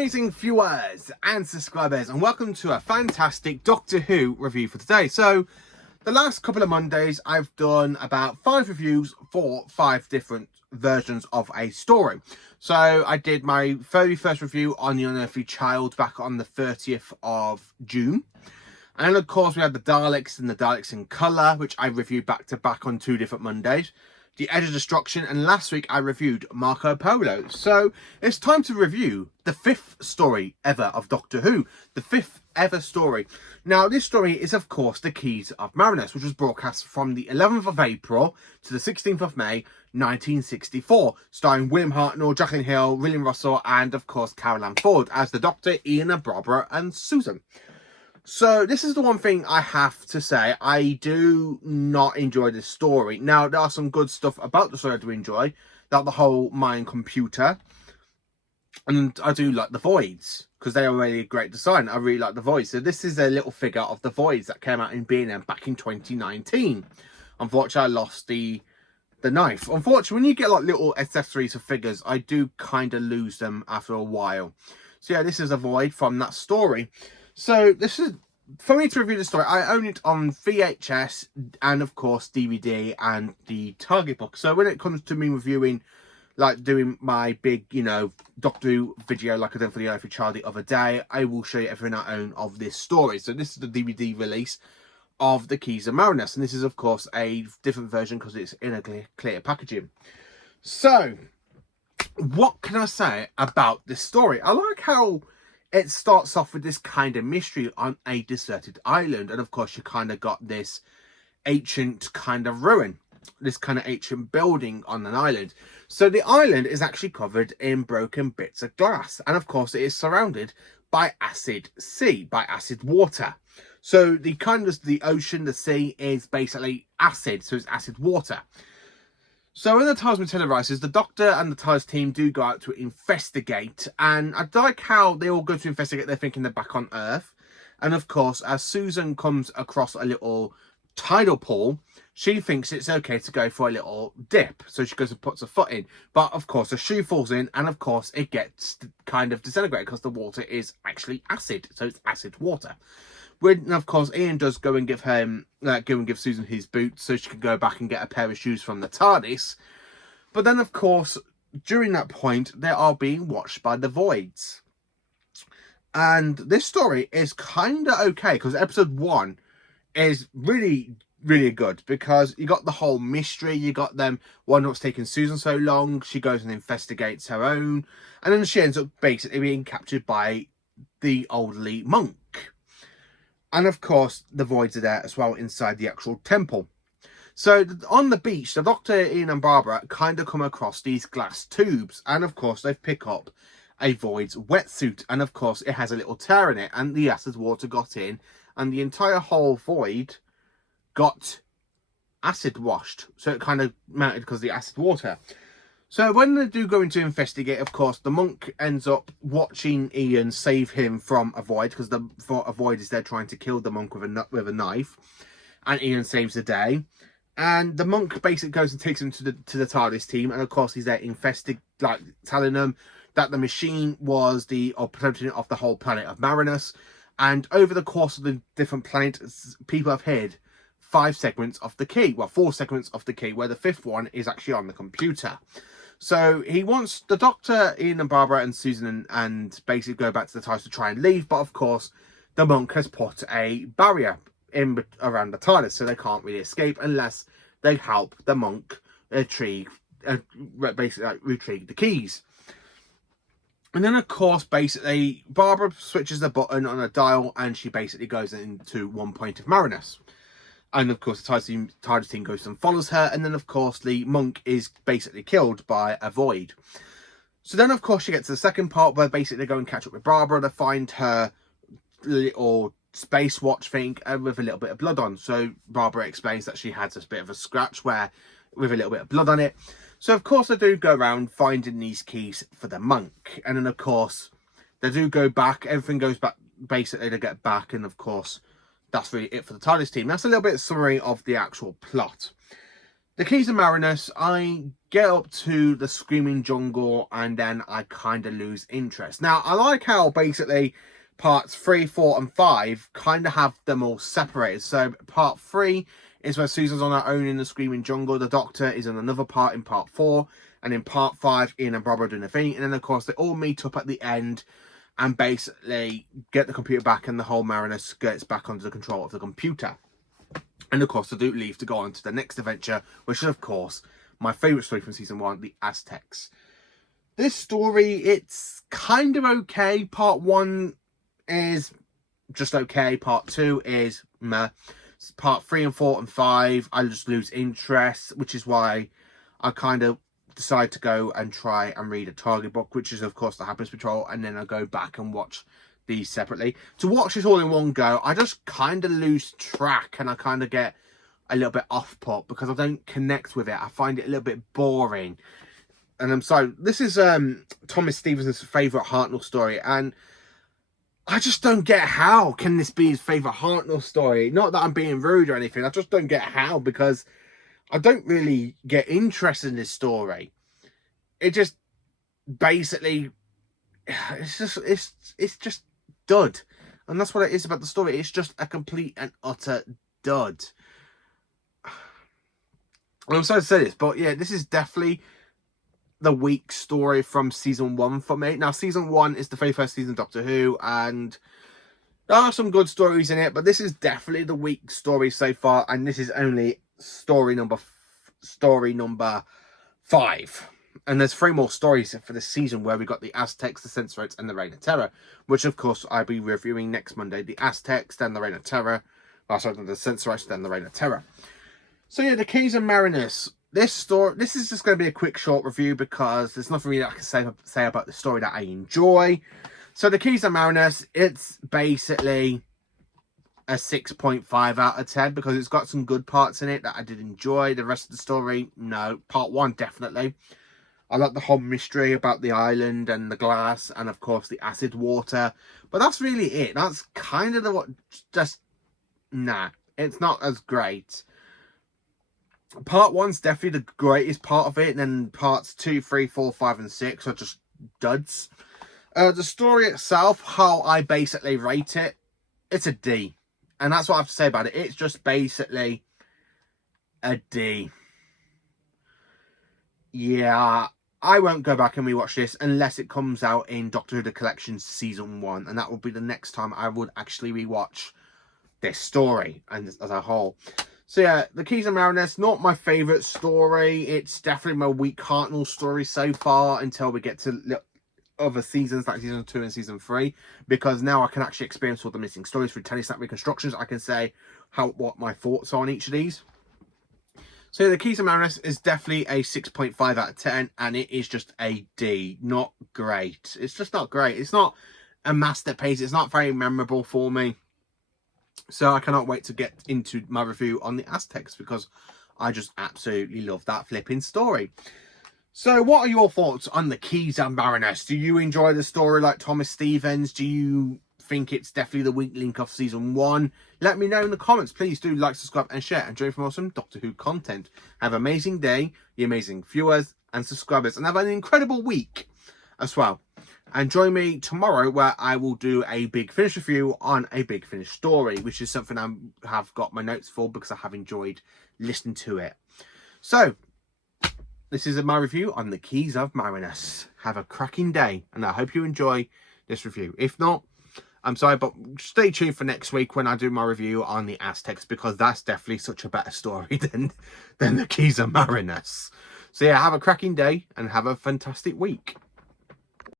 amazing viewers and subscribers, and welcome to a fantastic Doctor Who review for today. So the last couple of Mondays I've done about 5 reviews for 5 different versions of a story. So I did my very first review on The Unearthly Child back on the 30th of June. And of course we had the Daleks and the Daleks in Colour, which I reviewed back to back on 2 different Mondays. The Edge of Destruction, and last week I reviewed Marco Polo. So it's time to review the 5th story ever of Doctor Who. The 5th ever story. Now this story is of course The Keys of Marinus, which was broadcast from the 11th of April to the 16th of May 1964, starring William Hartnell, Jacqueline Hill, William Russell, and of course Carol Ann Ford as the Doctor, Ian and Barbara and Susan. So this is the one thing I have to say. I do not enjoy this story. Now, there are some good stuff about the story I do enjoy. Like the whole mind computer. And I do like the voids, because they are really a great design. I really like the voids. So this is a little figure of the voids that came out in B&M back in 2019. Unfortunately, I lost the knife. Unfortunately, when you get like little accessories of figures, I do kind of lose them after a while. So yeah, this is a void from that story. So this is, for me to review the story, I own it on VHS and of course DVD and the Target book. So when it comes to me reviewing, like doing my big, you know, Doctor Who video like I did for The Unearthly Child the other day, I will show you everything I own of this story. So this is the DVD release of The Keys of Marinus. And this is of course a different version because it's in a clear packaging. So what can I say about this story? I like how it starts off with this kind of mystery on a deserted island. And of course, you kind of got this ancient kind of ruin, this kind of ancient building on an island. So the island is actually covered in broken bits of glass. And of course, it is surrounded by acid sea, by acid water. So the kind of the ocean, the sea is basically acid. So it's acid water. So when the TARDIS materialises, the Doctor and the TARDIS team do go out to investigate. And I like how they all go to investigate. They're thinking they're back on Earth. And of course, as Susan comes across a little tidal pool, she thinks it's okay to go for a little dip. So she goes and puts her foot in. But of course, her shoe falls in. And of course, it gets kind of disintegrated because the water is actually acid. So it's acid water. When, of course, Ian does go and give Susan his boots so she can go back and get a pair of shoes from the TARDIS. But then, of course, during that point, they are being watched by the voids. And this story is kind of okay, because episode 1 is really, really good. Because you got the whole mystery, you got them wondering what's taking Susan so long. She goes and investigates her own. And then she ends up basically being captured by the elderly monk. And of course, the voids are there as well inside the actual temple. So on the beach, the Doctor, Ian and Barbara kind of come across these glass tubes. And of course, they pick up a void's wetsuit. And of course, it has a little tear in it. And the acid water got in. And the entire whole void got acid washed. So it kind of melted because of the acid water. So when they do go in to investigate, of course, the monk ends up watching Ian save him from a void, because a void is there trying to kill the monk with a knife, and Ian saves the day. And the monk basically goes and takes him to the TARDIS team, and of course he's there telling them that the machine was the prototype of the whole planet of Marinus, and over the course of the different planets, people have hid 5 segments of the key, well, 4 segments of the key, where the 5th one is actually on the computer. So he wants the Doctor, Ian and Barbara and Susan and basically go back to the TARDIS to try and leave. But of course, the monk has put a barrier in around the TARDIS, so they can't really escape unless they help the monk retrieve the keys. And then, of course, basically, Barbara switches the button on a dial and she basically goes into one point of Marinus. And, of course, the TARDIS team goes and follows her. And then, of course, the monk is basically killed by a void. So then, of course, she gets to the second part where basically they go and catch up with Barbara. They find her little space watch thing with a little bit of blood on. So Barbara explains that she has this bit of a scratch with a little bit of blood on it. So, of course, they do go around finding these keys for the monk. And then, of course, they do go back. Everything goes back. Basically, they get back. And, of course, that's really it for the TARDIS team. That's a little bit of summary of the actual plot. The Keys of Marinus, I get up to the Screaming Jungle, and then I kind of lose interest. Now, I like how basically parts 3, 4, and 5 kind of have them all separated. So part 3 is where Susan's on her own in the Screaming Jungle. The Doctor is in another part in part 4. And in part 5, Ian and Bob are doing a thing. And then, of course, they all meet up at the end and basically get the computer back, and the whole Marinus gets back under the control of the computer. And, of course, they do leave to go on to the next adventure, which is, of course, my favourite story from season 1, the Aztecs. This story, it's kind of okay. Part 1 is just okay. Part 2 is meh. Part 3 and 4 and 5, I just lose interest, which is why I kind of decide to go and try and read a Target book, which is, of course, the Happiness Patrol, and then I go back and watch these separately. To watch this all in one go, I just kind of lose track, and I kind of get a little bit off-put because I don't connect with it. I find it a little bit boring. And I'm sorry, this is Thomas Stevenson's favourite Hartnell story, and I just don't get how can this be his favourite Hartnell story. Not that I'm being rude or anything, I just don't get how, because I don't really get interested in this story. It just basically, it's just dud. And that's what it is about the story. It's just a complete and utter dud. I'm sorry to say this, but yeah, this is definitely the weak story from season 1 for me. Now, season 1 is the very first season of Doctor Who, and there are some good stories in it, but this is definitely the weak story so far, and this is only story number 5. And there's 3 more stories for this season, where we got the Aztecs, the Censorites, and the Reign of Terror, which of course I'll be reviewing next Monday. The Aztecs, then the Reign of Terror. Oh, sorry, the Censorites, then the Reign of Terror. So yeah, the Keys of Marinus. This is just going to be a quick short review, because there's nothing really I can say about the story that I enjoy. So the Keys of Marinus, it's basically a 6.5 out of 10, because it's got some good parts in it that I did enjoy. The rest of the story, no. Part 1, definitely. I like the whole mystery about the island and the glass, and of course the acid water. But that's really it. That's kind of it's not as great. Part 1's definitely the greatest part of it, and then parts 2, 3, 4, 5, and 6 are just duds. The story itself, how I basically rate it, it's a D. And that's what I have to say about it. It's just basically a D. Yeah, I won't go back and rewatch this unless it comes out in Doctor Who The Collection Season 1. And that will be the next time I would actually rewatch this story and as a whole. So yeah, The Keys of Marinus, not my favourite story. It's definitely my weak Hartnell story so far, until we get to other seasons like season 2 and season 3, because now I can actually experience all the missing stories through telesnap reconstructions. I can say what my thoughts are on each of these. So yeah, The Keys of Marinus is definitely a 6.5 out of 10, and it is just a D. Not great. It's just not great. It's not a masterpiece. It's not very memorable for me. So I cannot wait to get into my review on the Aztecs, because I just absolutely love that flipping story. So what are your thoughts on The Keys of Marinus? Do you enjoy the story like Thomas Stevens? Do you think it's definitely the weak link of season 1? Let me know in the comments. Please do like, subscribe, and share, and join for more awesome Doctor Who content. Have an amazing day, you amazing viewers and subscribers, and have an incredible week as well. And join me tomorrow, where I will do a Big Finish review on a Big Finish story, which is something I have got my notes for, because I have enjoyed listening to it. So this is my review on The Keys of Marinus. Have a cracking day, and I hope you enjoy this review. If not, I'm sorry, but stay tuned for next week when I do my review on the Aztecs, because that's definitely such a better story than The Keys of Marinus. So yeah, have a cracking day and have a fantastic week.